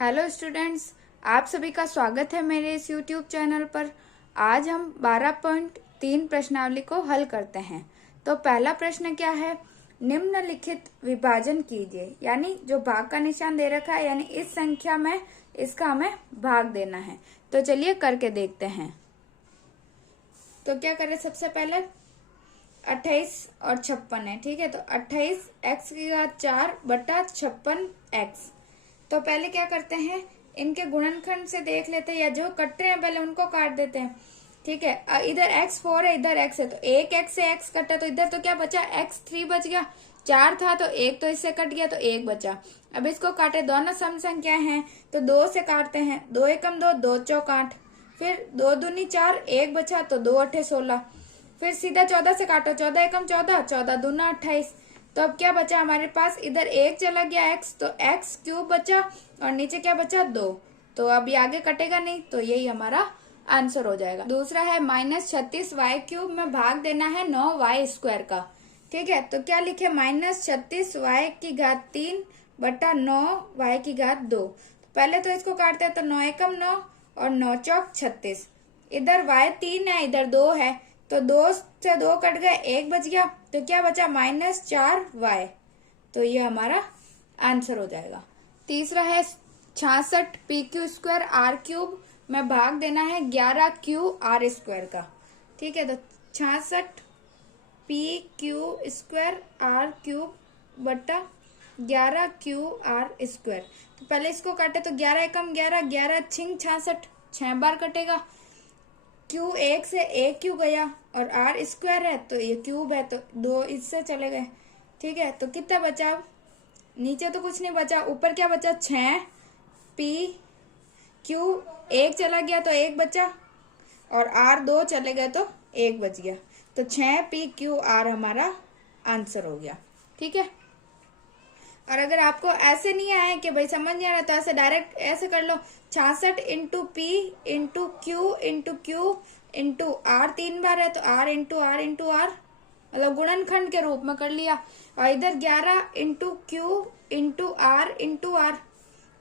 Hello students, आप सभी का स्वागत है मेरे इस यूट्यूब चैनल पर। आज हम 12.3 प्रश्नावली को हल करते हैं। तो पहला प्रश्न क्या है, निम्नलिखित विभाजन कीजिए। यानी जो भाग का निशान दे रखा है, यानी इस संख्या में इसका हमें भाग देना है। तो चलिए करके देखते हैं। तो क्या करें, सबसे पहले 28 और 56 है, ठीक है। तो 28 x की घात 4 बटा 56 x। तो पहले क्या करते हैं, इनके गुणनखंड से देख लेते हैं, या जो कट रहे हैं पहले उनको काट देते हैं, ठीक है। इधर x4 है, इधर x है, तो एक x से x कटा, तो इधर तो क्या बचा, x3 बच गया। 4 था तो एक तो इससे कट गया, तो एक बचा। अब इसको काटे, दोनों सम संख्या हैं तो 2 से काटते हैं। 2 एकम 2, 2 चौक 8, फिर 2 दूनी 4, एक बचा तो 2 अठे 16। फिर सीधा 14 से काटो, 14 एकम 14, 14 दूना 28। तो अब क्या बचा हमारे पास, इधर एक चला गया x, तो x क्यूब बचा और नीचे क्या बचा 2। तो अब ये आगे कटेगा नहीं, तो यही हमारा आंसर हो जाएगा। दूसरा है -36y क्यूब में भाग देना है 9y स्क्वायर का, ठीक है। तो क्या लिखे, -36y की घात 3 बटा 9y की घात 2। पहले तो इसको काटते हैं, तो 9 एकम 9 और 9 चौक 36। इधर y 3 है, इधर 2 है, तो 2 से 2 कट गए, एक बच गया, तो क्या बचा -4y। तो ये हमारा आंसर हो जाएगा। तीसरा है 66 PQ स्क्वायर R क्यूब में भाग देना है 11Q R स्क्वायर का, ठीक है। तो 66 PQ स्क्वायर R क्यूब बटा 11Q R स्क्वायर। तो पहले इसको काटे, तो 11 एकम 11, 11 छिंग 66, 6 बार कटेगा। क्यू एक से एक क्यू गया और आर स्क्वायर है तो ये क्यूब है, तो 2 इससे चले गए, ठीक है। तो कितना बचा, अब नीचे तो कुछ नहीं बचा, ऊपर क्या बचा 6 पी क्यू, एक चला गया तो एक बचा, और आर 2 चले गए तो एक बच गया। तो 6 पी क्यू आर हमारा आंसर हो गया, ठीक है। और अगर आपको ऐसे नहीं आया कि भाई समझ नहीं आ रहा, तो ऐसे डायरेक्ट ऐसे कर लो, 66 into P into Q into R 3 बार है, तो आर इंटू आर मतलब गुणनखंड के रूप में कर लिया। और इधर 11 इंटू क्यू इंटू आर,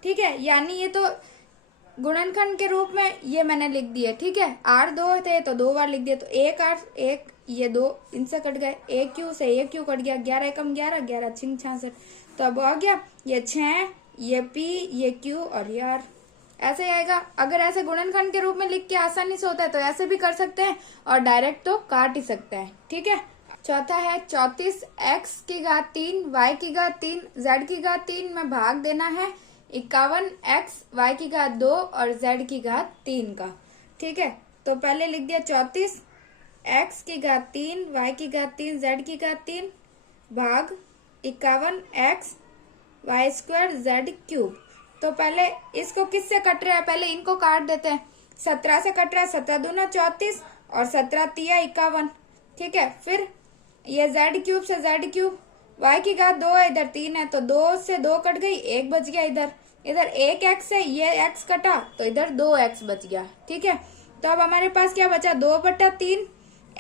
ठीक है। यानी ये तो गुणनखंड के रूप में ये मैंने लिख दिया, ठीक है। आर 2 थे तो 2 बार लिख दिया, तो एक आर एक, ये 2 इनसे कट गए, एक क्यू से एक क्यू कट गया, 11 एकम 11, 11 छिंग 66। तो अब आ गया ये 6, ये पी, ये क्यू और ये आर, ऐसे ही आएगा। अगर ऐसे गुणनखंड के रूप में लिख के आसानी से होता है तो ऐसे भी कर सकते हैं, और डायरेक्ट तो काट ही सकते हैं, ठीक है। चौथा है 34 x की घात 3 y की घात 3 z की घात 3 में भाग देना है 51 x y की घात 2 और z की घात 3 का, ठीक है। तो पहले लिख दिया 34 x की घात 3 y की घात 3 z की घात 3 भाग 51 x y square z cube. तो पहले इसको किससे कट रहा है, पहले इनको काट देते हैं। 17 से कट रहा है, 17 दूना 34 और 17 तिया 51, ठीक है। फिर ये z क्यूब से z क्यूब, y की घात 2 है, इधर 3 है, तो 2 से 2 कट गई, एक बच गया। इधर एक x है, ये x कटा तो इधर 2x बच गया, ठीक है। तो अब हमारे पास क्या बचा, 2 बटा 3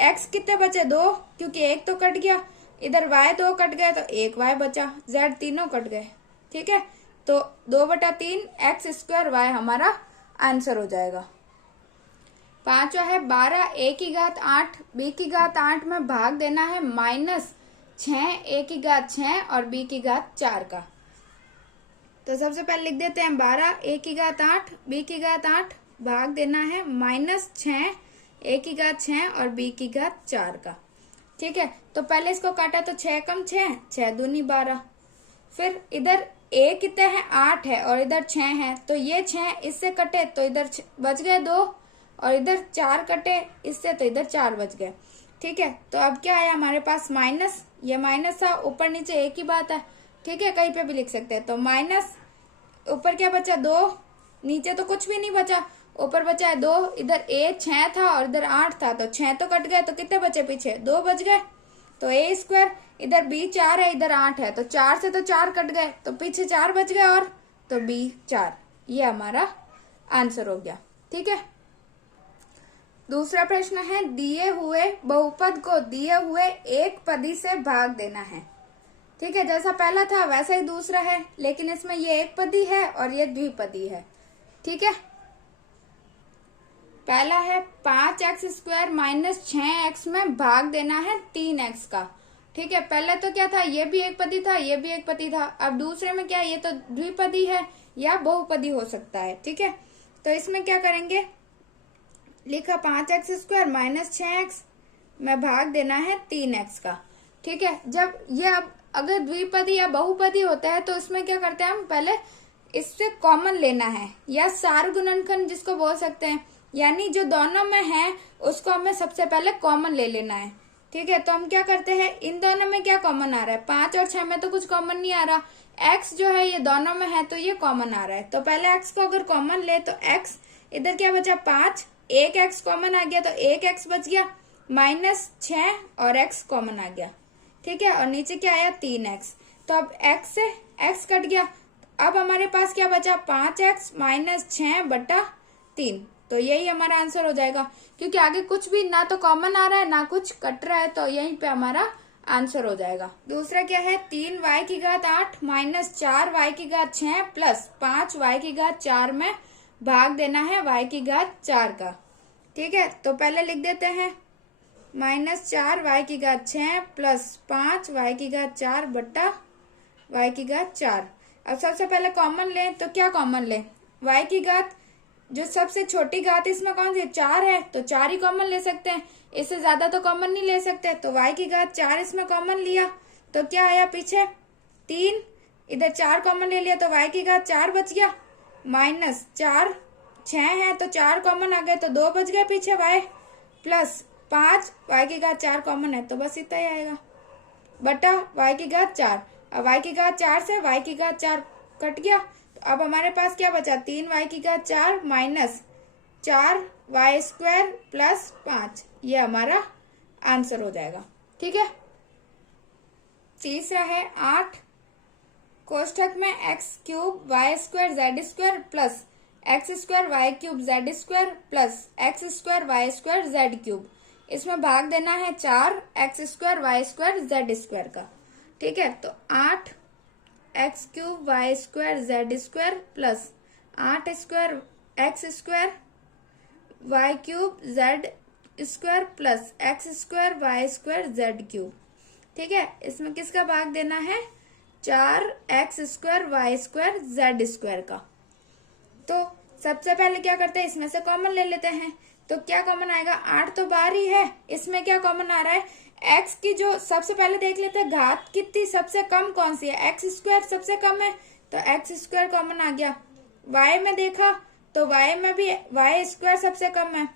x कितने बचे 2, क्योंकि एक तो कट गया। इधर y 2 कट गए तो एक y बचा, z तीनों कट गए, ठीक है। तो 2 बटा 3 एक्स स्क्वायर y हमारा आंसर हो जाएगा। पांचवा है 12 a की घात 8 b की घात 8 में भाग देना है -6 a की घात 6 और b की घात 4 का। तो सबसे पहले लिख देते हैं 12 a की घात 8 b की घात 8 भाग देना है -6 a की घात 6 और b की घात 4 का, ठीक है। तो पहले इसको काटा, तो 6 कम 6, 6 दूनी 12। फिर इधर a कितने हैं 8 है और इधर 6 है, तो ये 6 इससे कटे तो इधर बच गए 2, और इधर 4 कटे इससे तो इधर 4 बच गए, ठीक है। तो अब क्या आया हमारे पास माइनस, ये माइनस था, ऊपर नीचे एक ही बात है, ठीक है, कहीं पे भी लिख सकते हैं। तो माइनस ऊपर क्या बचा 2, नीचे तो कुछ भी नहीं बचा, ऊपर बचा है 2। इधर a 6 था और इधर 8 था, तो 6 तो कट गए, तो कितने बचे पीछे 2 बच गए। तो a स्क्वायर, इधर b 4 है, इधर 8 है, तो 4 से तो 4 कट गए, तो पीछे 4 बच गए, और तो b 4, ये हमारा आंसर हो गया, ठीक है। दूसरा प्रश्न है, दिए हुए बहुपद को दिए हुए एक पदी से भाग देना है। ठीक है, जैसा पहला था वैसा ही दूसरा है, लेकिन इसमें ये एक पदी है और ये द्विपदी है। ठीक है, पहला है 5x² माइनस 6x में भाग देना है 3x का। ठीक है, पहले तो क्या था, ये भी एक पदी था, ये भी एक पदी था। अब दूसरे में क्या है, ये तो द्विपदी है या बहुपदी हो सकता है। ठीक है, तो इसमें क्या करेंगे, लिखा 5x² माइनस 6x में भाग देना है 3x का। ठीक है, जब ये अब अगर द्विपदी या बहुपदी होता है तो इसमें क्या करते हैं, हम पहले इससे कॉमन लेना है या सार गुणनखंड जिसको बोल सकते हैं, यानी जो दोनों में है उसको हमें सबसे पहले कॉमन ले लेना है। ठीक है, तो हम क्या करते हैं, इन दोनों में क्या कॉमन आ रहा है, 5 और 6 में तो कुछ कॉमन नहीं आ रहा, x जो है ये दोनों में है तो ये कॉमन आ रहा है। तो पहले x को अगर कॉमन ले तो x, इधर क्या बचा 5, एक x कॉमन आ गया तो एक x बच गया, माइनस 6 और x कॉमन आ गया। ठीक है, और नीचे क्या आया 3x, तो अब x से x कट गया। अब हमारे पास क्या बचा 5x माइनस 6/3, तो यही हमारा आंसर हो जाएगा, क्योंकि आगे कुछ भी ना तो कॉमन आ रहा है ना कुछ कट रहा है, तो यहीं पे हमारा आंसर हो जाएगा। दूसरा क्या है, 3y�8 minus 4y6 plus 5y4 में भाग देना है y4 का। ठीक है, तो पहले लिख देते हैं माइनस 4y6 प्लस 5y4/y4। अब सबसे पहले कॉमन लें, तो क्या कॉमन लें, y की घात जो सबसे छोटी घात इसमें कौन सी 4 है, तो 4 ही कॉमन ले सकते हैं, इससे ज्यादा तो कॉमन नहीं ले सकते। तो y4 इसमें कॉमन लिया तो क्या आया पीछे 3, इधर 4 कॉमन ले लिया तो y4 बच गया, माइनस 4 6 है तो 4 कॉमन आ गए तो 2 बच गए पीछे y, प्लस 5 y4 कॉमन है तो बस इतना ही आएगा बटा y4। अब y4 से y4 कट गया, तो अब हमारे पास क्या बचा 3y4 माइनस 4y² प्लस 5, ये हमारा आंसर हो जाएगा। ठीक है, तीसरा है 8 कोष्ठक में x³ y² z² plus x² y³ z² plus x² y² z³, इसमें भाग देना है 4x² y² z² का। ठीक है, तो 8 x³ y² z² plus 8² x² y³ z² plus x² y² z³। ठीक है, इसमें किसका भाग देना है 4x² y² z² का। तो सबसे पहले क्या करते हैं, इसमें से कॉमन ले लेते हैं, तो क्या कॉमन आएगा 8 तो बाहर ही है, इसमें क्या कॉमन आ रहा है x की जो सबसे पहले देख लेते हैं घात कितनी सबसे कम कौन सी है, x² सबसे कम है तो x² कॉमन आ गया। y में देखा तो y में भी y² सबसे कम है,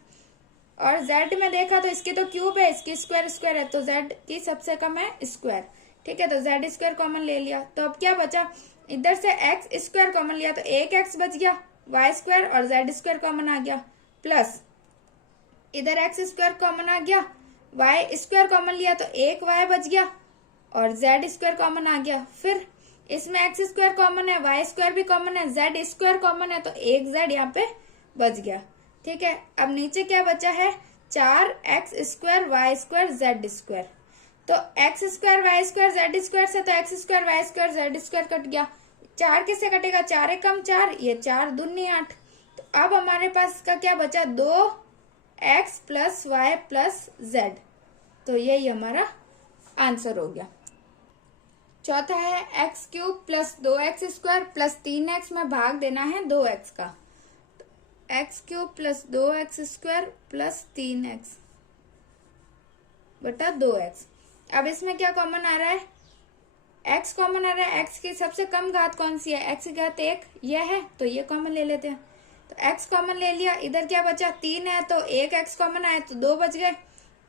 और z में देखा तो इसकी तो क्यूब है, इसकी स्क्वायर है तो z की सबसे कम है स्क्वायर। ठीक है, तो z² कॉमन ले लिया, तो अब क्या बचा, इधर से x² कॉमन लिया तो एक x बच गया, y² और z² कॉमन आ गया, प्लस इधर x² कॉमन आ गया, y² कॉमन लिया तो एक y बच गया और z² कॉमन आ गया। फिर इसमें x² कॉमन है, y² भी कॉमन है, z² कॉमन है तो एक z यहाँ पे बच गया। ठीक है, अब नीचे क्या बचा है 4x² y² z², तो x² y² z² से तो x² y² z² कट गया, 4 किससे कटेगा 4 एकम 4, ये 4 दूनी 8, तो अब हमारे पास इसका क्या बचा 2x plus y plus z, तो यही हमारा आंसर हो गया। चौथा है x³ plus 2x² plus 3x में भाग देना है 2x का, x³ plus 2x² plus 3x बटा 2x। अब इसमें क्या कॉमन आ रहा है, x कॉमन आ रहा है, x की सबसे कम घात कौन सी है, x की घात 1 यह है तो ये कॉमन ले लेते हैं, तो x कॉमन ले लिया, इधर क्या बचा 3 है तो एक x कॉमन आया तो 2 बच गए,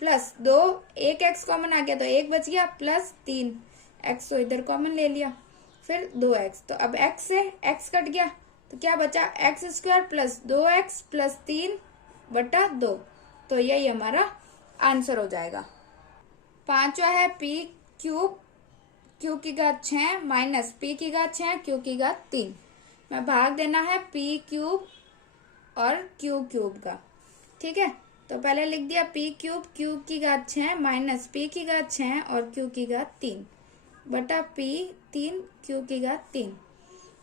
प्लस 2 एक x कॉमन आ गया तो 1 बच गया, प्लस 3 x तो इधर कॉमन ले लिया, फिर 2x, तो अब x से x कट गया तो क्या बचा x² प्लस 2x प्लस 3 बटा 2, तो यही हमारा आंसर हो जाएगा। पांचवा है p³ q की घात 6 माइनस p की घात 6 q की घात 3 में भाग देना है p³ और q³ का। ठीक है, तो पहले लिख दिया p³ q की घात 6 माइनस p की घात 6 और q की घात 3, बटा p 3 q की घात 3।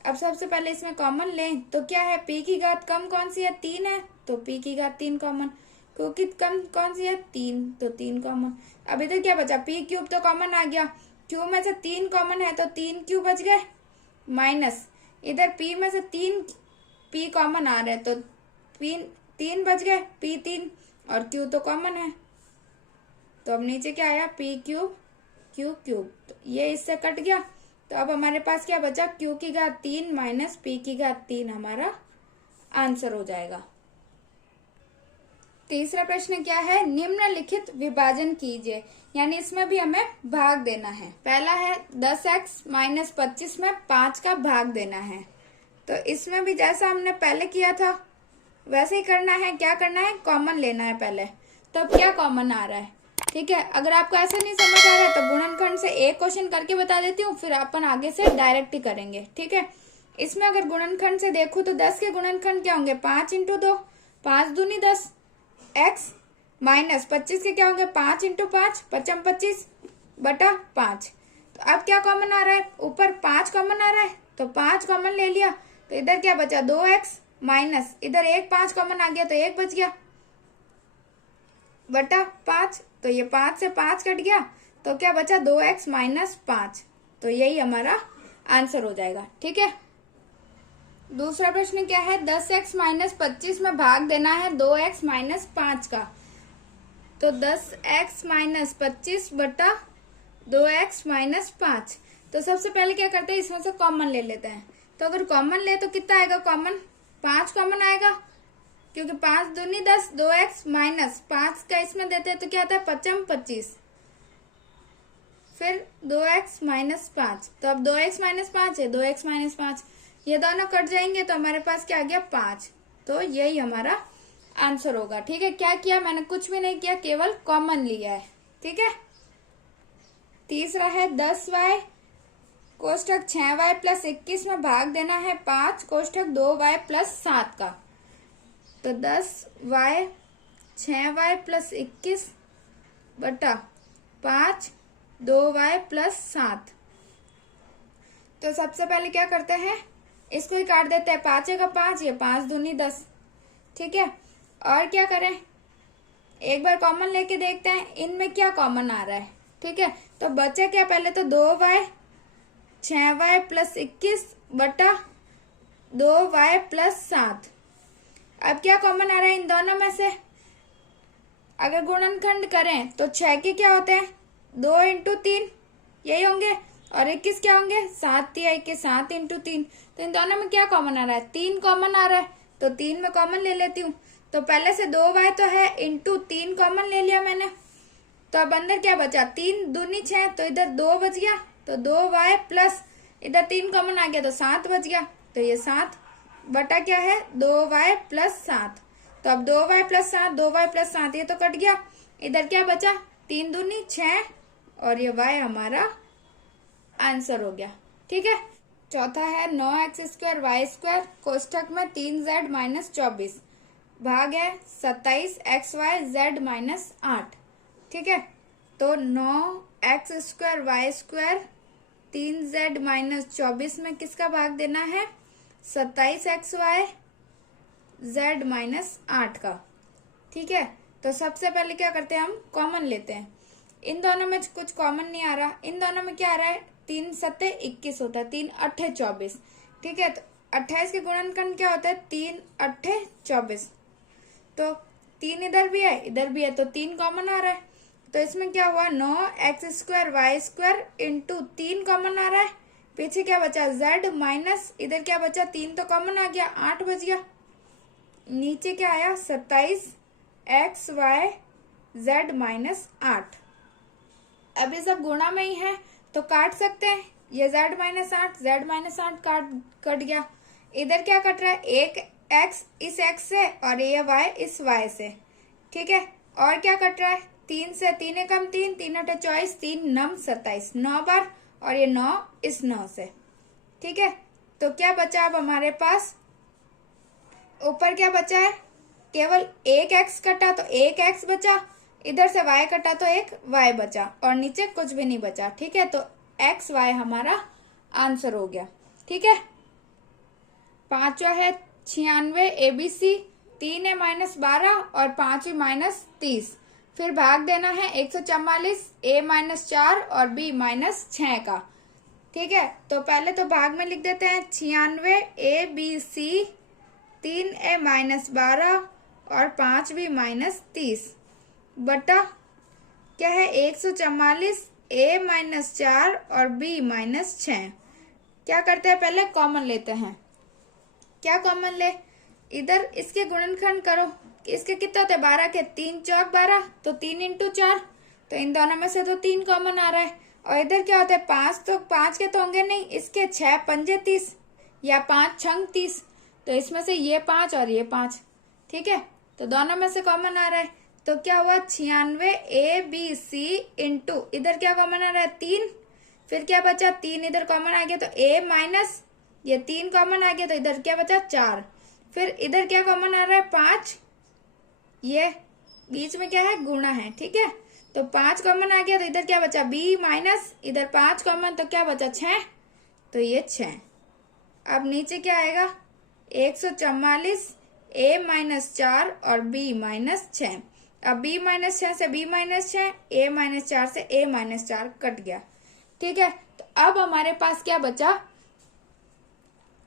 अब सबसे पहले इसमें कॉमन लें तो क्या है, p की घात कम कौन सी है, 3 है, तो p की घात 3 कॉमन। q की कम कौन सी है, 3, तो 3 कॉमन। अब इधर क्या बचा, p क्यूब तो कॉमन आ गया, q में से 3 कॉमन है तो 3 क्यूब बच गए, माइनस इधर p में से 3 p कॉमन आ रहे तो 3 बच गए, p 3 और q तो कॉमन है, तो अब नीचे क्या आया, p क्यूब q क्यूब, तो ये इससे कट गया। तो अब हमारे पास क्या बचा, q की घात 3 माइनस p की घात 3 हमारा आंसर हो जाएगा। तीसरा प्रश्न क्या है, निम्नलिखित विभाजन कीजिए, यानी इसमें भी हमें भाग देना है। पहला है 10x माइनस 25 में 5 का भाग देना है। तो इसमें भी जैसा हमने पहले किया था वैसे ही करना है। क्या करना है, कॉमन लेना है पहले। तो अब क्या कॉमन आ रहा है, ठीक है। अगर आपको ऐसे नहीं समझ आ रहा है तो गुणनखंड से एक क्वेश्चन करके बता देती हूँ, फिर अपन आगे से डायरेक्ट ही करेंगे, ठीक है। इसमें अगर गुणनखंड से देखूँ तो 10 के गुणनखंड क्या होंगे, 5 इंटू 2, 5 दूनी 10, x माइनस 25 के क्या होंगे, 5 इंटू 5, 5 25 बटा 5। तो अब क्या कॉमन आ रहा है, ऊपर 5 कॉमन आ रहा है तो 5 कॉमन ले लिया, तो इधर क्या बचा, 2x माइनस इधर 5 कॉमन आ गया तो 1 बच गया बटा 5। तो ये 5 से 5 कट गया तो क्या बचा, 2x माइनस 5। तो यही हमारा आंसर हो जाएगा, ठीक है। दूसरा प्रश्न क्या है, 10x माइनस 25 में भाग देना है 2x माइनस 5 का। तो 10x माइनस 25 बटा 2x माइनस 5। तो सबसे पहले क्या करते हैं, इसमें से कॉमन ले लेते हैं। तो अगर कॉमन ले तो कितना आएगा, कॉमन 5 कॉमन आएगा, क्योंकि 5 दूनी 10, 2x माइनस 5 का इसमें देते हैं तो क्या आता है, 5 25, फिर 2x माइनस 5। तो अब 2x माइनस 5 है, 2x माइनस 5 ये दोनों कट जाएंगे तो हमारे पास क्या आ गया, 5। तो यही हमारा आंसर होगा, ठीक है। क्या किया मैंने, कुछ भी नहीं किया, केवल कॉमन लिया है, ठीक है। तीसरा है 10y कोष्ठक 6y प्लस 21 में भाग देना है 5 कोष्ठक 2y प्लस 7 का। तो 10y 6y प्लस 21 बटा 5 2y प्लस 7। तो सबसे पहले क्या करते हैं, इसको ही काट देते हैं, 5 का 5, ये 5 दूनी 10, ठीक है। और क्या करें, एक बार कॉमन लेके देखते हैं इनमें क्या कॉमन आ रहा है, ठीक है। तो बचा क्या, पहले तो 2y 6y प्लस 21 बटा 2y प्लस 7। अब क्या कॉमन आ रहा है इन दोनों में से, अगर गुणनखंड करें तो 6 के क्या होते हैं, 2 इंटू 3 यही होंगे, और 21 क्या होंगे, 7 तिहाई के 7 इंटू 3। तो इन दोनों में क्या कॉमन आ रहा है, 3 कॉमन आ रहा है, तो 3 में कॉमन ले लेती हूँ। तो पहले से 2y तो है, इंटू 3 कॉमन ले लिया मैंने। तो अब अंदर क्या बचा, 3 दूनी 6, तो इधर 2 बच गया, तो 2y प्लस इधर 3 कॉमन आ गया तो 7 बच गया। तो ये 7 बटा क्या है, 2y प्लस 7। तो अब 2y प्लस 7, 2y प्लस 7 ये तो कट गया, इधर क्या बचा, 3 दूनी 6 और ये y हमारा आंसर हो गया, ठीक है। चौथा है 9x स्क्वायर वाई स्क्वायर कोष्ठक में 3z माइनस 24 भाग है 27xy z माइनस 8, ठीक है। तो 9x square y square 3z minus 24 में किसका भाग देना है, 27xy z माइनस 8 का, ठीक है। तो सबसे पहले क्या करते हैं, हम कॉमन लेते हैं। इन दोनों में कुछ कॉमन नहीं आ रहा, इन दोनों में क्या आ रहा है, 3 सत्ते 21 होता है, 3 अट्ठे 24, ठीक है। तो 28 के गुणनखंड क्या होता है, 3 अट्ठे 24। तो 3 इधर भी है इधर भी है तो 3 कॉमन आ रहा है। तो इसमें क्या हुआ, 9x square y square into 3 common आ रहा है, पीछे क्या बचा, z माइनस इधर क्या बचा, 3 तो कॉमन आ गया, 8 बच गया, नीचे क्या आया 27xy z माइनस 8। अब ये सब गुणा में ही है तो काट सकते हैं, ये z माइनस 8 कट गया, इधर क्या कट रहा है, एक x इस x से और ये y इस y से, ठीक है। और क्या कट रहा है, 3 से 3 एकम 3, 3 अठे 24, 3 नम 27, 9 बार, और ये 9 इस 9 से, ठीक है। तो क्या बचा अब हमारे पास, ऊपर क्या बचा है, केवल एक x कटा तो एक x बचा, इधर से y कटा तो एक y बचा, और नीचे कुछ भी नहीं बचा, ठीक है। तो एक्स वाई हमारा आंसर हो गया। ठीक है। पांचवा है 96 ABC, 3 है -12 और 5 ही -30। फिर भाग देना है 144 A -4 और B -6 का। ठीक है, तो पहले तो भाग में लिख देते हैं 96 ABC, 3 A -12 और 5 B -30 बटा क्या है 144 A -4 और B -6। क्या करते हैं, पहले कॉमन लेते हैं। क्या कॉमन ले, इधर इसके गुणनखंड करो। इसके कितना होते हैं 12 के, 3 चौक 12, तो 3 × 4, तो इन दोनों में से तो 3 कॉमन आ रहा है। और इधर क्या होता है 5, तो 5 के तो होंगे नहीं, इसके 6 पंजे 30 या 5 छंग 30, तो इसमें से ये 5 और ये 5। ठीक है, तो दोनों में से कॉमन आ रहा है, तो क्या हुआ 96 ABC इंटू इधर क्या कॉमन आ रहा है 3, फिर क्या बचा 3 इधर कॉमन आ गया तो A माइनस ये 3 कॉमन आ गया तो इधर क्या बचा 4, फिर इधर क्या कॉमन आ रहा है 5, ये बीच में क्या है गुणा है। ठीक है, तो 5 कॉमन आ गया तो इधर क्या बचा B माइनस इधर 5 कॉमन तो क्या बचा 6, तो ये 6। अब नीचे क्या आएगा 144 A -4 और B -6। अब B -6 से B -6, A -4 से A -4 कट गया। ठीक है, तो अब हमारे पास क्या बचा,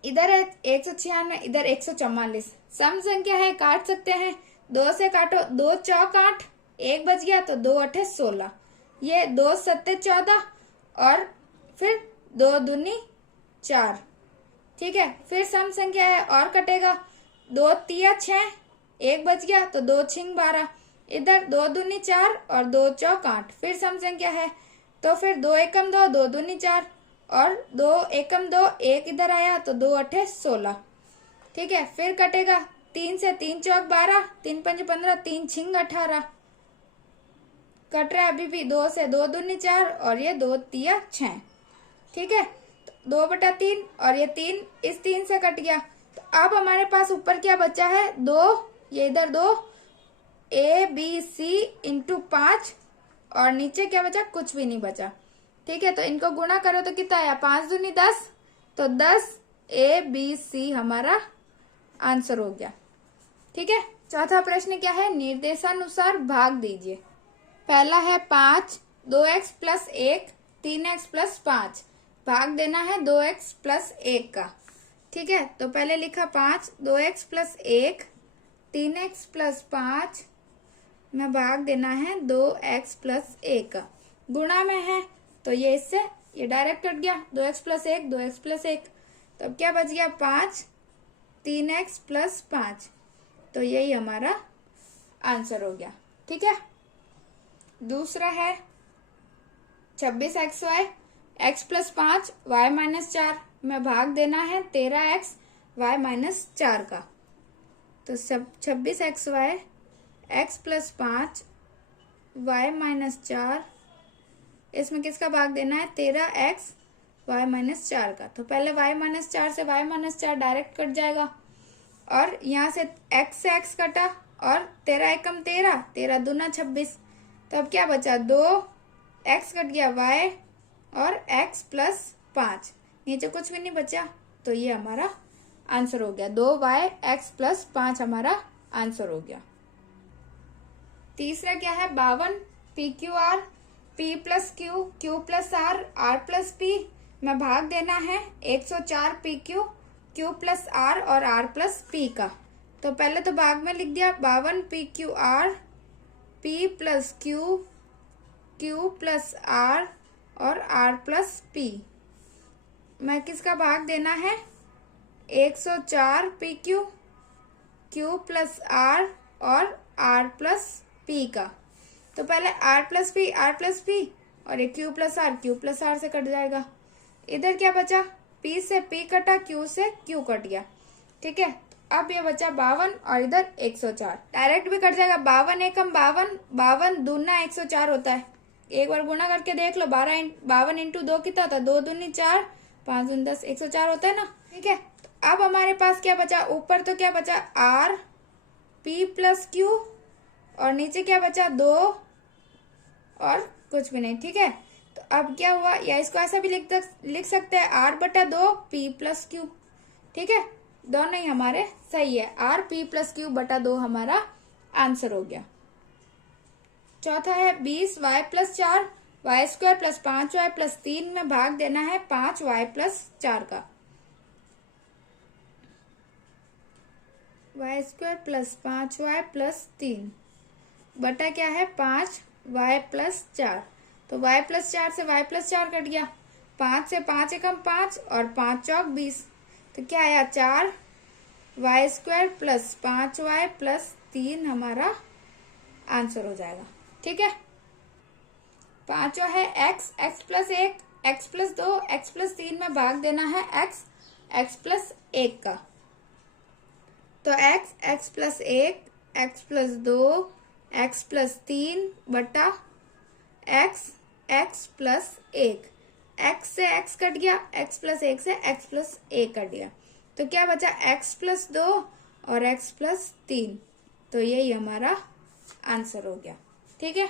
इधर है 196 इधर 144, सम संख्या है काट सकते हैं, 2 से काटो 2 चौक 8, 1 बच गया तो 2 8 16, ये 2 7 14 और फिर 2 दूनी 4। ठीक है, फिर सम संख्या है और कटेगा 2 तिया 6, 1 बच गया तो 2 6 12, इधर 2 दूनी 4 और 2 चौक 8, फिर सम संख्या है तो फिर 2 एकम 2, 2 दूनी 4 और 2 एकम 2, 1 इधर आया तो 2 8 16। ठीक है, फिर कटेगा 3 से 3 चौक 12, 3 5 15, 3 6 18 कट रहा है अभी भी, 2 से 2 दूनी 4 और ये 2 तिया 6। ठीक है, 2/3 और ये 3 इस 3 से कट गया, तो अब हमारे पास ऊपर क्या बचा है 2, ये इधर 2 ABC इंटू 5 और नीचे क्या बचा, कुछ भी नहीं बचा। ठीक है, तो इनको गुणा करो तो कितना आया 5 दूनी 10, तो 10 ABC हमारा आंसर हो गया। ठीक है, चौथा प्रश्न क्या है, निर्देशानुसार भाग दीजिए। पहला है 5 2x + 1 3x + 5, भाग देना है 2x + 1 का। ठीक है, तो पहले लिखा 5 2x + 1 3x + 5 में भाग देना है 2x + 1 का, गुणा में है तो ये इससे ये डायरेक्ट कट गया, 2x + 1 2x + 1, तो अब क्या बच गया 5 3x + 5, तो यही हमारा आंसर हो गया। ठीक है, दूसरा है 26xy x + 5 y -4 में भाग देना है 13x y -4 का, तो सब 26xy x + 5 y -4 इसमें किसका भाग देना है 13x y -4 का, तो पहले y -4 से y -4 डायरेक्ट कट जाएगा और यहाँ से x से x कटा और 13 एकम 13 13 दूना 26, तो अब क्या बचा 2 x कट गया y और x + 5, नीचे कुछ भी नहीं बचा, तो ये हमारा आंसर हो गया 2y x + 5 हमारा आंसर हो गया। तीसरा क्या है 52 PQR P + Q Q + R R + P में भाग देना है 104 PQ Q + R और R + P का, तो पहले तो भाग में लिख दिया 52 PQR P + Q Q + R और R + P में किसका भाग देना है 104 PQ Q + R और R + P का, तो पहले R + P और ये Q + R से कट जाएगा, इधर क्या बचा P से P कटा Q से Q कट गया। ठीक है, अब ये बचा 52 और इधर 104, डायरेक्ट भी कट जाएगा, 52 एकम 52 52 दूना 104 होता है, एक बार गुणा करके देख लो, 52 इंटू 2 कितना होता है 2 दूनी 4 5 दूनी 10 104 होता है ना। ठीक है, तो अब हमारे पास क्या बचा, ऊपर तो क्या बचा R P + Q और नीचे क्या बचा 2 और कुछ भी नहीं। ठीक है, तो अब क्या हुआ, या इसको ऐसा भी लिख सकते हैं R/2 P+Q। ठीक है, दोनों ही हमारे सही है। R P+Q/2 हमारा आंसर हो गया। चौथा है 20y+4 y² + 5y + 3 में भाग देना है 5y+4 का। y² + 5y + 3 बटा क्या है 5y+4। तो y+4 से y+4 कट गया, 5 से 5 एकम 5 और 5 चौक 20। तो क्या आया 4y² + 5y + 3 हमारा आंसर हो जाएगा। ठीक है, पांचवा है x+1 x+2 x+3 में भाग देना है x+1 का। तो x+1 x+2 x+3 बटा x+1। x से x कट गया, x+1 से x+1 कट गया, तो क्या बचा x+2 और x+3। तो यही हमारा आंसर हो गया। ठीक है,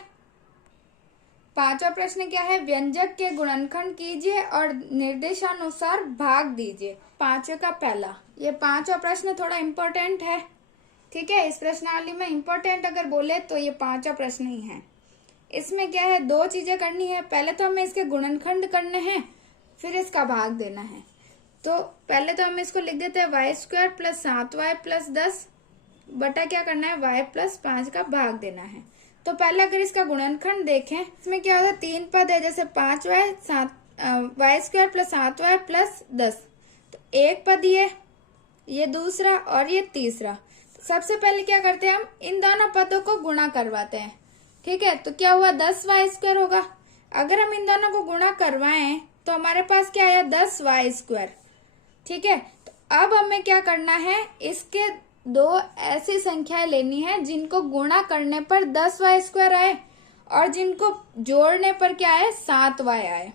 पांचवा प्रश्न क्या है, व्यंजक के गुणनखंड कीजिए और निर्देशानुसार भाग दीजिए। पांचवे का पहला, ये पांचवा प्रश्न थोड़ा इम्पोर्टेंट है। ठीक है, इस प्रश्नावली में इम्पोर्टेंट अगर बोले तो ये पांचवा प्रश्न ही है। इसमें क्या है, दो चीजें करनी है। पहले तो हमें इसके गुणनखंड करने हैं, फिर इसका भाग देना है। तो पहले तो हम इसको लिख देते हैं y² + 7y + 10 बटा क्या करना है y+5 का भाग देना है। तो पहले अगर इसका गुणनखंड देखें, इसमें क्या होगा, 3 पद है, जैसे 5y y² + 7y + 10। तो एक पद ये दूसरा और ये तीसरा। सबसे पहले क्या करते हैं, हम इन दोनों पदों को गुणा करवाते हैं। ठीक है, तो क्या हुआ 10y² होगा। अगर हम इन दोनों को गुणा करवाएं तो हमारे पास क्या आया 10y²। ठीक है, तो अब हमें क्या करना है, इसके दो ऐसी संख्याएं लेनी है जिनको गुणा करने पर 10y² आए और जिनको जोड़ने पर क्या आए 7y आए।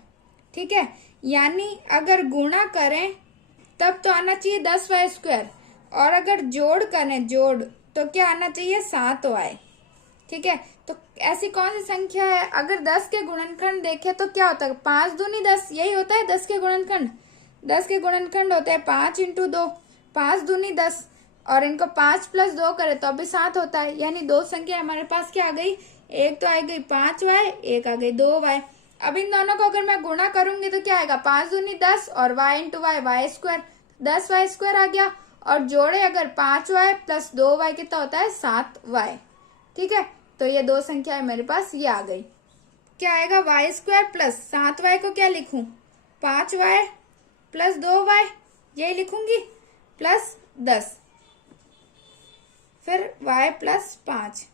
ठीक है, यानी अगर गुणा करें तब तो आना चाहिए 10y², और अगर जोड़ करें तो क्या आना चाहिए 7y। ठीक है, तो ऐसी कौन सी संख्या है, अगर 10 के गुणनखंड देखें तो क्या होता है, 5 दूनी 10, यही होता है 10 के गुणनखंड। 10 के गुणनखंड होते हैं 5 × 2, 5 दूनी 10, और इनको 5 + 2 करें तो अभी 7 होता है। यानी दो संख्या हमारे पास क्या आ गई, एक तो आ गई 5y, एक आ गई 2y। अब इन दोनों को अगर मैं गुणा करूंगी तो क्या आएगा, 5 दूनी 10 और y × y y², 10y² आ गया, और जोड़े अगर 5y + 2y कितना होता है 7y। ठीक है, तो ये दो संख्याएं मेरे पास ये आ गई। क्या आएगा y² + 7y को क्या लिखूं, 5y + 2y, यही लिखूंगी, प्लस 10, फिर y + 5।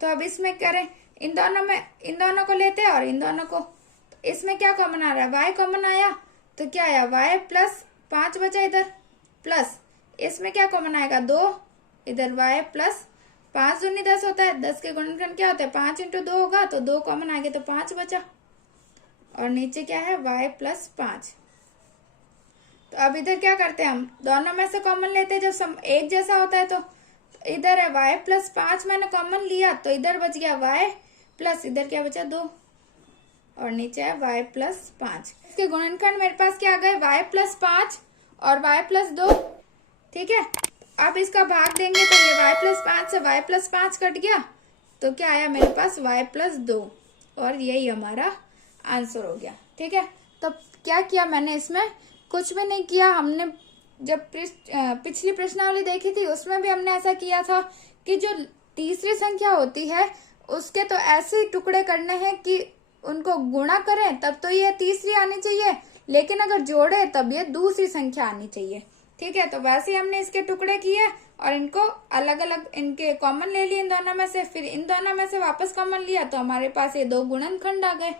तो अब इसमें करें, इन दोनों को लेते हैं और इन दोनों को, तो इसमें क्या कॉमन आ रहा है, y कॉमन आया, तो क्या आया y + 5 बचा इधर, प्लस इसमें क्या कॉमन आएगा 2, इधर y + 5 दूनी 10 होता है, 10 के गुणनखंड क्या होता है 5 × 2 होगा, तो 2 कॉमन आ गया तो 5 बचा, और नीचे क्या है y + 5। तो अब इधर क्या करते हैं, हम दोनों में से कॉमन लेते हैं, जब एक जैसा होता है। तो इधर है y + 5 मैंने कॉमन लिया, तो इधर बच गया y प्लस इधर क्या बचा 2, और नीचे है y + 5। इसके गुणनखंड मेरे पास क्या आ गए y + 5 और y + 2। ठीक है, अब इसका भाग देंगे तो ये y + 5 से y + 5 कट गया, तो क्या आया मेरे पास y + 2, और यही हमारा आंसर हो गया। ठीक है, तो क्या किया मैंने, इसमें कुछ भी नहीं किया। हमने जब पिछली प्रश्नावली देखी थी उसमें भी हमने ऐसा किया था कि जो तीसरी संख्या होती है उसके तो ऐसे ही टुकड़े करने हैं कि उनको गुणा करें तब तो ये तीसरी आनी चाहिए, लेकिन अगर जोड़े तब ये दूसरी संख्या आनी चाहिए। ठीक है, तो वैसे ही हमने इसके टुकड़े किए और इनको अलग अलग इनके कॉमन ले लिए इन दोनों में से, फिर इन दोनों में से वापस कॉमन लिया, तो हमारे पास ये दो गुणनखंड आ गए।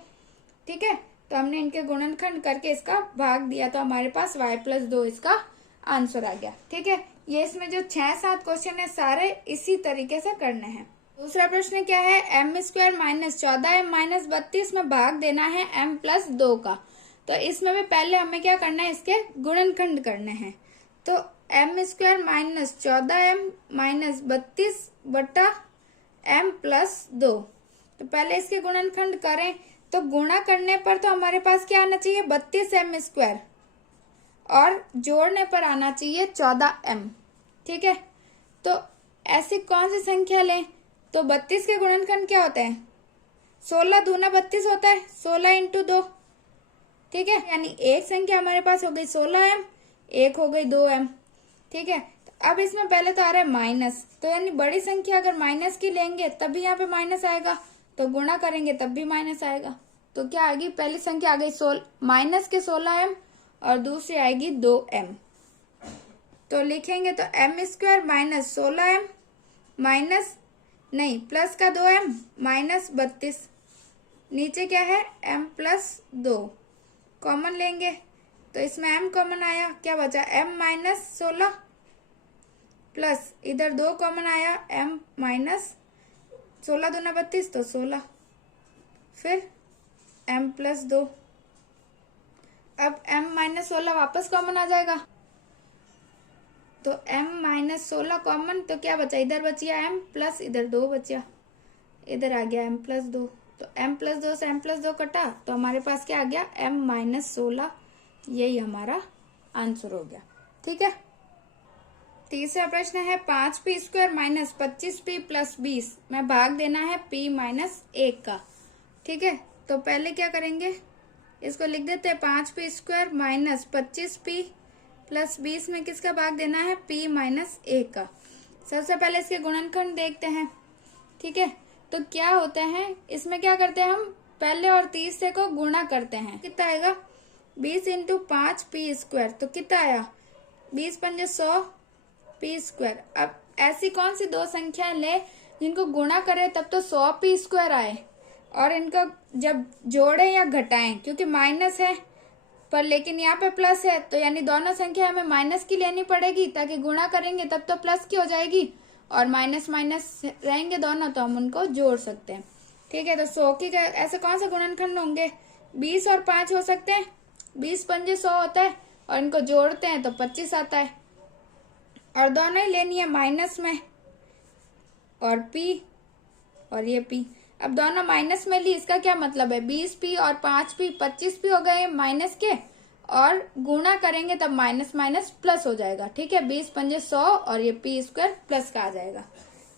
ठीक है, तो हमने इनके गुणनखंड करके इसका भाग दिया, तो हमारे पास y + 2 इसका आंसर आ गया। ठीक है, ये इसमें जो 6-7 क्वेश्चन है सारे इसी तरीके से करने हैं। दूसरा प्रश्न क्या है, m² - 14m - 32 में भाग देना है m + 2 का। तो इसमें भी पहले हमें क्या करना है, इसके गुणनखंड करने हैं। तो m² - 14m - 32 बटा m + 2। तो पहले इसके गुणनखंड करें तो गुणा करने पर तो हमारे पास क्या आना चाहिए 32m², और जोड़ने पर आना चाहिए 14m। ठीक है, तो ऐसी कौन सी संख्या लें? तो 32 के गुणनखंड क्या होते हैं? 16 दूना 32 होता है, 16 × 2। ठीक है, यानी एक संख्या हमारे पास हो गई 16m, एक हो गई 2m। ठीक है, तो अब इसमें पहले तो आ रहा है माइनस, तो यानी बड़ी संख्या अगर माइनस की लेंगे तब भी यहाँ पे माइनस आएगा, तो गुणा करेंगे तब भी माइनस आएगा। तो क्या आएगी? पहली संख्या आ गई माइनस के 16m और दूसरी आएगी 2m। तो लिखेंगे तो m² माइनस 16m माइनस नहीं प्लस का 2m माइनस 32। नीचे क्या है? m प्लस 2 कॉमन लेंगे तो इसमें m कॉमन आया, क्या बचा? m माइनस 16 प्लस इधर 2 कॉमन आया, m माइनस 16 दूना 32 तो 16, फिर m प्लस 2। अब m माइनस 16 वापस कॉमन आ जाएगा, तो m माइनस 16 कॉमन, तो क्या बचा? इधर बचिया m प्लस इधर 2 बचा, इधर आ गया m प्लस 2। तो m प्लस 2 से m प्लस 2 कटा तो हमारे पास क्या आ गया? m minus 16। यही हमारा आंसर हो गया। ठीक है, तीसरा प्रश्न है 5p² माइनस 25p प्लस 20 में भाग देना है p माइनस 1 का। ठीक है, तो पहले क्या करेंगे? इसको लिख देते हैं 5p² माइनस 25p प्लस 20 में किसका भाग देना है? p माइनस 1 का। सबसे पहले इसके गुणनखंड देखते हैं। ठीक है, तो क्या होते हैं इसमें, क्या करते हैं हम? पहले और तीसरे को गुणा करते हैं। कितना आएगा? 20 × 5p², तो कितना आया? 20 पंजे 100 p²। अब ऐसी कौन सी दो संख्या ले जिनको गुणा करें तब तो 100 p² आए, और इनको जब जोड़े या घटाएं, क्योंकि माइनस है पर लेकिन यहाँ पे प्लस है, तो यानी दोनों संख्या हमें माइनस की लेनी पड़ेगी, ताकि गुणा करेंगे तब तो प्लस की हो जाएगी, और माइनस माइनस रहेंगे दोनों तो हम उनको जोड़ सकते हैं। ठीक है, तो 100 की ऐसे कौन से गुणनखंड होंगे? 20 और 5 हो सकते हैं। 20 पंजे 100 होता है, और इनको जोड़ते हैं तो 25 आता है, और दोनों ही लेनी है माइनस में, और p और ये p। अब दोनों माइनस में ली, इसका क्या मतलब है? 20p और 5p 25p हो गए माइनस के, और गुणा करेंगे तब माइनस माइनस प्लस हो जाएगा। ठीक है, 20 पंजे 100 और ये p² प्लस का आ जाएगा।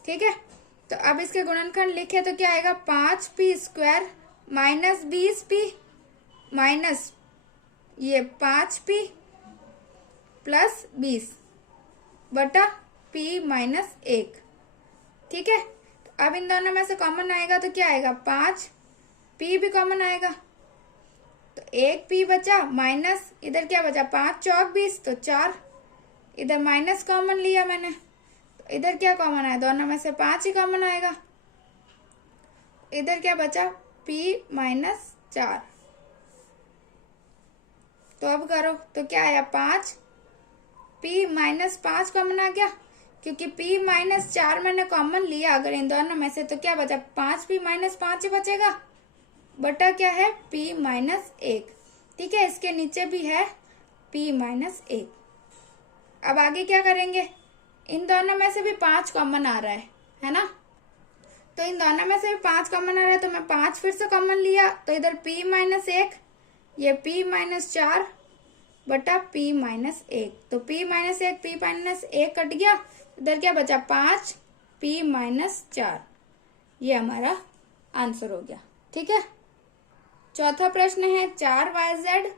ठीक है, तो अब इसके गुणनखंड लिखे तो क्या आएगा? 5p² माइनस 20p माइनस ये 5p प्लस 20 बटा p माइनस 1। ठीक है, अब इन दोनों में से कॉमन आएगा तो क्या आएगा? 5p भी कॉमन आएगा, तो 1p बचा, माइनस इधर क्या बचा? 5 चौक 20 तो 4, इधर माइनस कॉमन लिया मैंने, तो इधर क्या कॉमन आया? दोनों में से 5 ही कॉमन आएगा। इधर क्या बचा? p minus 4। तो अब करो तो क्या आया? 5p माइनस 5 कॉमन आ गया, क्योंकि p माइनस 4 मैंने कॉमन लिया अगर इन दोनों में से, तो क्या बचा? 5p माइनस 5 ही बचेगा, बटा क्या है? p minus 1। ठीक है, इसके नीचे भी है p माइनस 1। अब आगे क्या करेंगे? इन दोनों में से भी 5 कॉमन आ रहा है ना? तो इन दोनों में से भी 5 कॉमन आ रहा है, तो मैं 5 फिर से कॉमन लिया, तो इधर p माइनस 1, ये p माइनस 4 बटा p माइनस 1। तो p minus 1 p minus 1 cut गया, इधर क्या बचा? 5 p माइनस 4। ये हमारा आंसर हो गया। ठीक है, चौथा प्रश्न है 4yz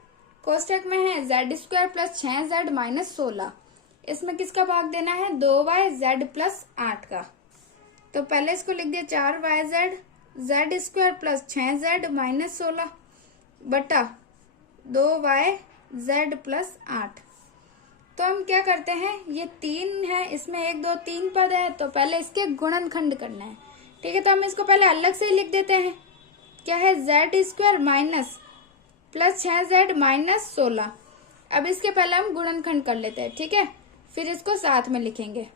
कोष्टक में है z² प्लस 6z माइनस 16। इसमें किसका भाग देना है? 2yz प्लस 8 का। तो पहले इसको लिख दिया 4yz z² plus 6z minus 16 बटा 2yz प्लस 8। तो हम क्या करते हैं, ये 3 है, इसमें 1 2 3 पद है, तो पहले इसके गुणनखंड करना है। ठीक है, तो हम इसको पहले अलग से ही लिख देते हैं। क्या है? z² minus plus 6z minus 16। अब इसके पहले हम गुणनखंड कर लेते हैं। ठीक है, फिर इसको साथ में लिखेंगे।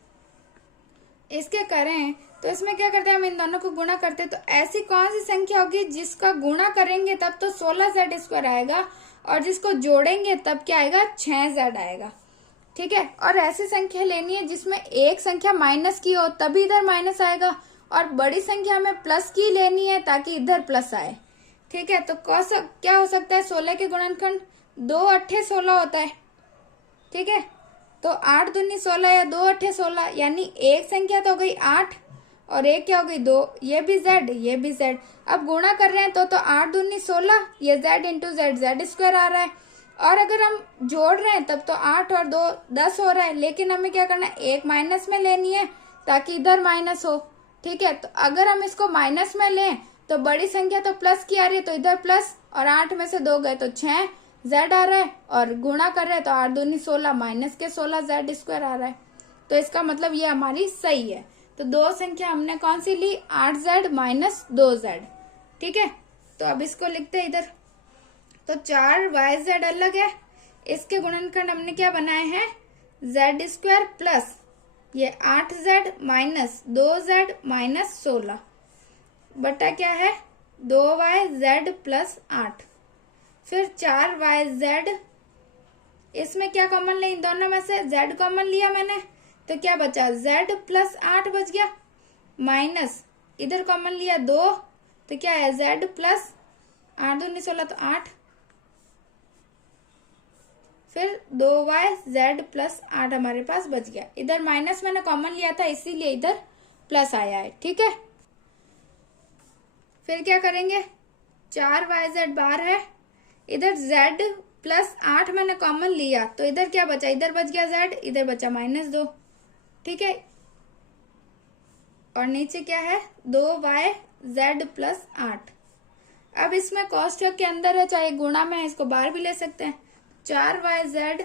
इसके करें तो इसमें क्या करते हैं, हम इन दोनों को गुणा करते हैं, तो ऐसी कौन सी संख्या होगी जिसका गुणा करेंगे तब तो 16z² आएगा, और जिसको जोड़ेंगे तब क्या आएगा? 6z आएगा। ठीक है, और ऐसी संख्या लेनी है जिसमें एक संख्या माइनस की हो, तभी इधर माइनस आएगा, और बड़ी संख्या में प्लस की लेनी है ताकि इधर प्लस आए। ठीक है, तो क्या हो सकता है, 16 के गुणनखंड 2 अट्ठे 16 होता है। ठीक है, तो 8 दूनी 16 या 2 अट्ठे 16, यानी एक संख्या तो हो गई 8 और एक क्या हो गई 2, ये भी z ये भी z। अब गुणा कर रहे हैं तो 8 दूनी 16, ये z into Z, Z square आ रहा है। और अगर हम जोड़ रहे हैं तब तो 8 और 2 10 हो रहा है, लेकिन हमें क्या करना है, एक माइनस में लेनी है ताकि इधर माइनस हो। ठीक है, तो अगर हम इसको माइनस में लें तो बड़ी संख्या तो प्लस की आ रही है, तो इधर प्लस, और 8 में से 2 गए तो 6 z आ रहा है, और गुणा कर रहे हैं तो 8 दूनी 16 माइनस के 16 जेड स्क्वायर आ रहा है। तो इसका मतलब ये हमारी सही है। तो दो संख्या हमने कौन सी ली, 8z माइनस 2z। ठीक है, तो अब इसको लिखते हैं इधर, तो 4yz अलग है, इसके गुणनखंड हमने क्या बनाए हैं, z स्क्वायर प्लस ये 8z माइनस 2z माइनस 16 बटा क्या है 2yz प्लस 8, फिर 4yz, इसमें क्या कॉमन ले, इन दोनों में से z कॉमन लिया मैंने, तो क्या बचा z प्लस 8 बच गया, माइनस इधर कॉमन लिया 2, तो क्या है z प्लस 8 दूनी 16 तो 8, फिर 2yz प्लस 8 हमारे पास बच गया। इधर माइनस मैंने कॉमन लिया था इसीलिए इधर प्लस आया है। ठीक है, फिर क्या करेंगे, 4yz बार है, इधर z प्लस 8 मैंने कॉमन लिया तो इधर क्या बचा, इधर बच गया z, इधर बचा -2। ठीक है, और नीचे क्या है 2yz प्लस 8। अब इसमें कोष्ठक के अंदर है, चाहे गुणा में है, इसको बाहर भी ले सकते हैं। 4yz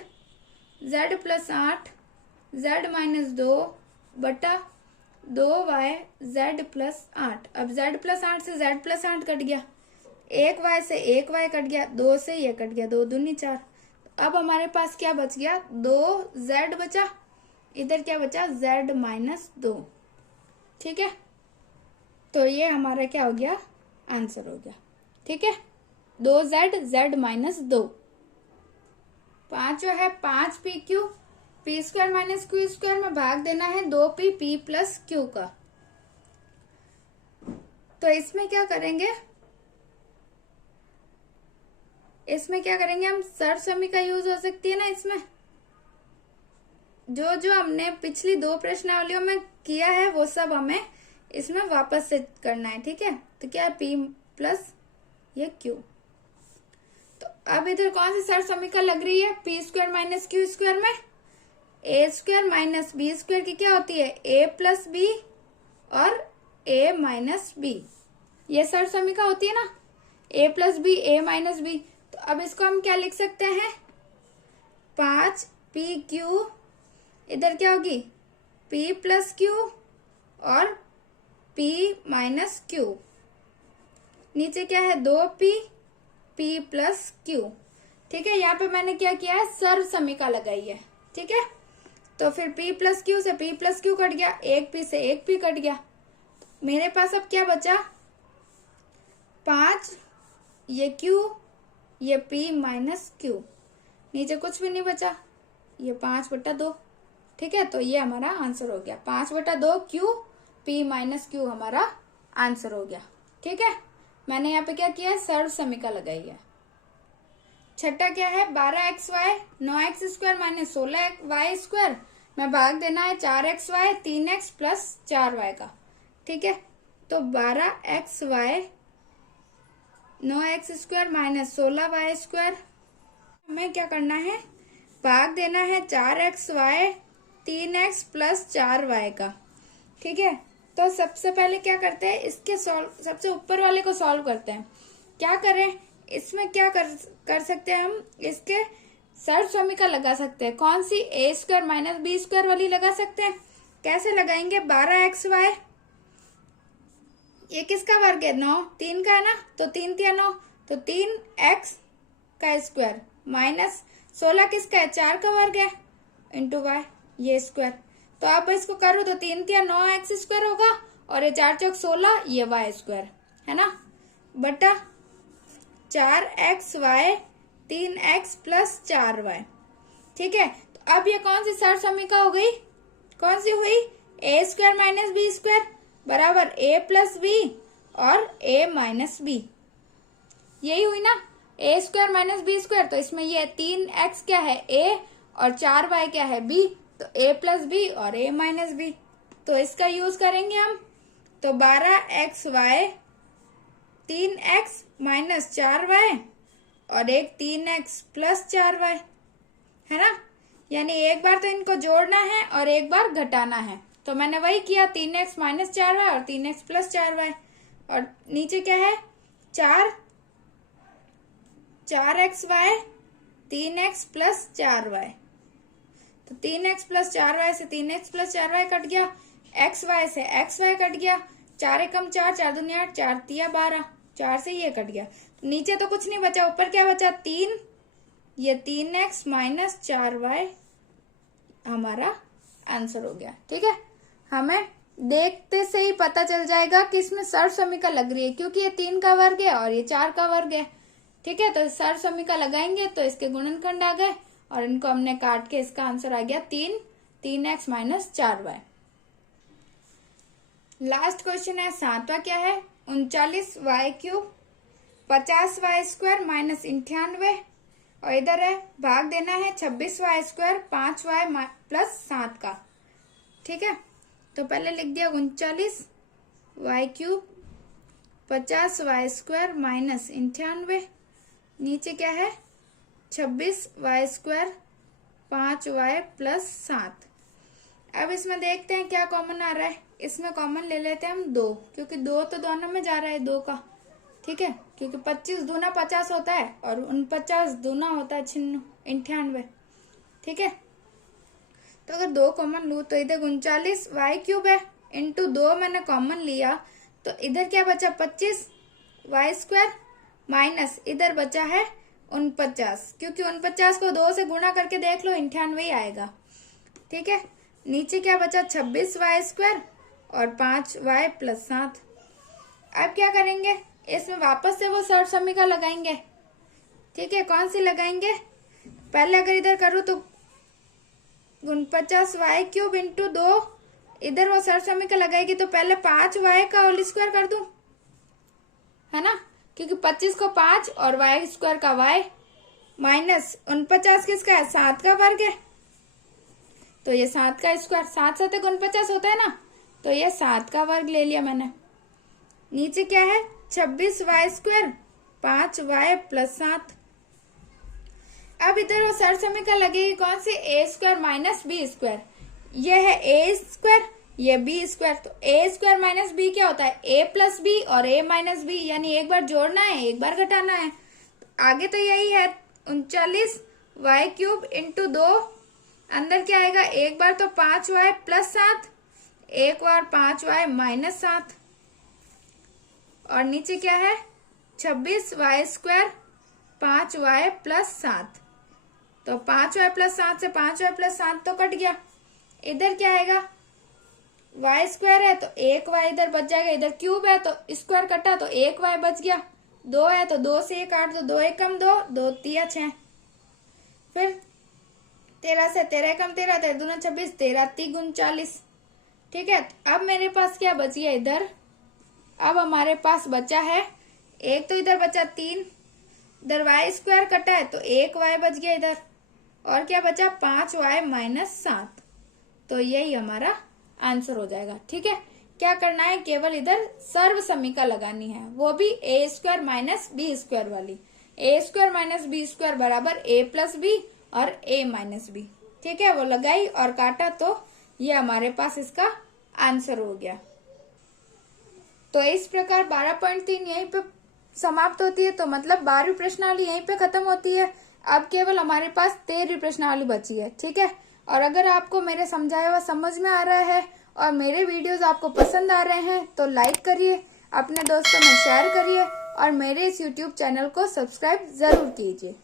z plus 8 z minus 2 बटा 2yz प्लस 8। अब z प्लस 8 से z प्लस 8 कट गया, 1y से 1y कट गया, 2 से ये कट गया, 2 दूनी 4। अब हमारे पास क्या बच गया, 2z बचा, इधर क्या बचा z माइनस 2। ठीक है, तो ये हमारा क्या हो गया, आंसर हो गया। ठीक है, 2z z माइनस 2। 5 जो है 5pq, P square minus Q square में भाग देना है 2p p प्लस क्यू का। तो इसमें क्या करेंगे, हम सरसमी का यूज हो सकती है ना, इसमें जो हमने पिछली 2 प्रश्नावलियों में किया है वो सब हमें इसमें वापस से करना है। ठीक है, तो क्या है p प्लस ये q। तो अब इधर कौन सी सरसमीका लग रही है, P square minus Q square में ए स्क्वायर माइनस बी स्क्वायर की क्या होती है, ए प्लस बी और ए माइनस बी, ये सरसमीका होती है ना, ए प्लस बी ए माइनस बी। तो अब इसको हम क्या लिख सकते हैं, 5pq, इधर क्या होगी p प्लस क्यू और p माइनस क्यू, नीचे क्या है 2p p प्लस क्यू। ठीक है, यहाँ पे मैंने क्या किया है, सरसमीका लगाई है। ठीक है, तो फिर p प्लस क्यू से p प्लस क्यू कट गया, एक p से एक p कट गया, मेरे पास अब क्या बचा 5 ये q ये p माइनस क्यू, नीचे कुछ भी नहीं बचा, ये 5/2। ठीक है, तो ये हमारा आंसर हो गया, 5/2 q p माइनस क्यू हमारा आंसर हो गया। ठीक है, मैंने यहाँ पे क्या किया है, सरसमीका लगाई है। छठा क्या है, 12xy 9x square minus 16y square में भाग देना है 4xy 3x प्लस 4y का। ठीक है, तो 12xy 9x square minus 16y square, हमें क्या करना है, भाग देना है 4xy 3x प्लस 4y का। ठीक है, तो सबसे पहले क्या करते हैं, इसके सबसे ऊपर वाले को सॉल्व करते हैं। क्या करें, इसमें क्या कर सकते हैं हम, इसके सरसमीका लगा सकते हैं। कौन सी, ए स्क्वायर माइनस बी स्क्वायर वाली लगा सकते हैं। कैसे लगाएंगे, 12xy, ये किसका वर्ग है, 9, 3 का है ना, तो 3 × 9, तो 3x का स्क्वायर माइनस 16 किसका है, 4 का वर्ग है, इंटू y ये स्क्वायर। तो अब इसको करो तो 3 × 9x स्क्वायर होगा, और ये 4 × 16 ये y स्क्वायर है ना, बटा 4xy 3x प्लस 4y। ठीक है, तो अब ये कौन सी सरसमीका हो गई, कौन सी हुई, ए स्क्वायर माइनस बी स्क्वायर बराबर a प्लस बी और a माइनस बी। यही हुई ना, ए स्क्वायर माइनस बी स्क्वायर। तो इसमें ये 3x क्या है ए और 4y क्या है बी, तो a प्लस बी और a माइनस बी। तो इसका यूज करेंगे हम। तो 12xy 3x माइनस 4y और एक 3x प्लस 4y है ना। यानी एक बार तो इनको जोड़ना है और एक बार घटाना है। तो मैंने वही किया, 3x माइनस 4y और 3x प्लस 4y। और नीचे क्या है 4xy 3x प्लस 4y। तो 3x प्लस 4y से 3x प्लस 4y कट गया, xy से xy कट गया, 4 एकम 4, 4 दूनी 8, 4 तिया 12, 4 से ये कट गया। तो नीचे तो कुछ नहीं बचा, ऊपर क्या बचा 3, ये 3x माइनस 4y हमारा आंसर हो गया। ठीक है, हमें देखते से ही पता चल जाएगा कि इसमें सर्व समीकरण लग रही है, क्योंकि ये 3 का वर्ग है और ये 4 का वर्ग है। ठीक है, तो सर्व समीकरण लगाएंगे तो इसके गुणनखंड आ गए और इनको हमने काट के इसका आंसर आ गया 3x minus 4y। Last question है 7वां, क्या है 39y cube 50y square minus 98, और इधर है भाग देना है 26y स्क्वायर 5y प्लस 7 का। ठीक है, तो पहले लिख दिया 39y cube 50y square minus 98, नीचे क्या है 26y स्क्वायर 5y प्लस 7। अब इसमें देखते हैं क्या कॉमन आ रहा है। इसमें कॉमन ले लेते हैं हम 2, क्योंकि 2 तो दोनों में जा रहा है 2 का। ठीक है, क्योंकि 25 दूना 50 होता है और 49 दूना होता है 98। ठीक है, तो अगर 2 कॉमन लूँ तो इधर 39y क्यूब है इंटू 2 मैंने कॉमन लिया, तो इधर क्या बचा 25y स्क्वायर माइनस इधर बचा है 49, क्योंकि 49 को 2 से गुणा करके देख लो 98 ही आएगा। ठीक है, नीचे क्या बचा 26y स्क्वायर और 5y प्लस 7। अब क्या करेंगे, इसमें वापस से वो सर्व समीकरण लगाएंगे। ठीक है, कौन सी लगाएंगे, पहले अगर इधर करूँ तो 49y क्यूब इंटू 2, इधर वो सर्व समीकरण लगाएगी तो पहले 5y का होल स्क्वायर कर दूं, है ना, क्योंकि 25 को 5 और y स्क्वायर का y माइनस 49 किसका है 7 का वर्ग है, तो ये 7 का स्क्वायर, 7 7 49 होता है ना, तो ये 7 का वर्ग ले लिया मैंने। नीचे क्या है 26y स्क्वायर 5y प्लस 7। अब इधर वो सर्व समीकरण लगेगी कौन सी, ए स्क्वायर माइनस बी स्क्वायर। ये है ए स्क्वायर, ये बी स्क्वायर, तो ए स्क्वायर माइनस बी क्या होता है ए प्लस बी और ए माइनस बी, यानी एक बार जोड़ना है एक बार घटाना है। तो आगे तो यही है 39y क्यूब इंटू 2, अंदर क्या आएगा एक बार तो 5y प्लस 7, एक बार 5y माइनस 7, और नीचे क्या है 26y स्क्वायर 5y प्लस 7। तो 5y प्लस 7 से 5y प्लस 7 तो कट गया, इधर क्या आएगा y स्क्वायर है तो 1y इधर बच जाएगा, इधर क्यूब है तो स्क्वायर कटा तो 1y बच गया, 2 है तो 2 से 1 काट दो, 2 एकम 2, 2 तिया 6, फिर 13 से 13 एकम 13, 13 दूना 26, 13 ती 39। ठीक है, अब मेरे पास क्या बच गया इधर, अब हमारे पास बचा है एक, तो इधर बचा 3, इधर y स्क्वायर कटा है तो 1y बच गया इधर, और क्या बचा 5y माइनस 7। तो यही हमारा आंसर हो जाएगा। ठीक है, क्या करना है, केवल इधर सर्व समीकरण लगानी है, वो भी ए स्क्वायर माइनस बी स्क्वायर वाली। ए स्क्वायर माइनस बी स्क्वायर बराबर ए प्लस बी और ए माइनस बी। ठीक है, वो लगाई और काटा तो ये हमारे पास इसका आंसर हो गया। तो इस प्रकार 12.3 यहीं पे समाप्त होती है, तो मतलब 12वीं प्रश्नावली यहीं पे खत्म होती है। अब केवल हमारे पास 13वीं प्रश्नावली बची है। ठीक है, और अगर आपको मेरे समझाया हुआ समझ में आ रहा है और मेरे वीडियोस आपको पसंद आ रहे हैं तो लाइक करिए, अपने दोस्तों में शेयर करिए और मेरे इस YouTube चैनल को सब्सक्राइब जरूर कीजिए।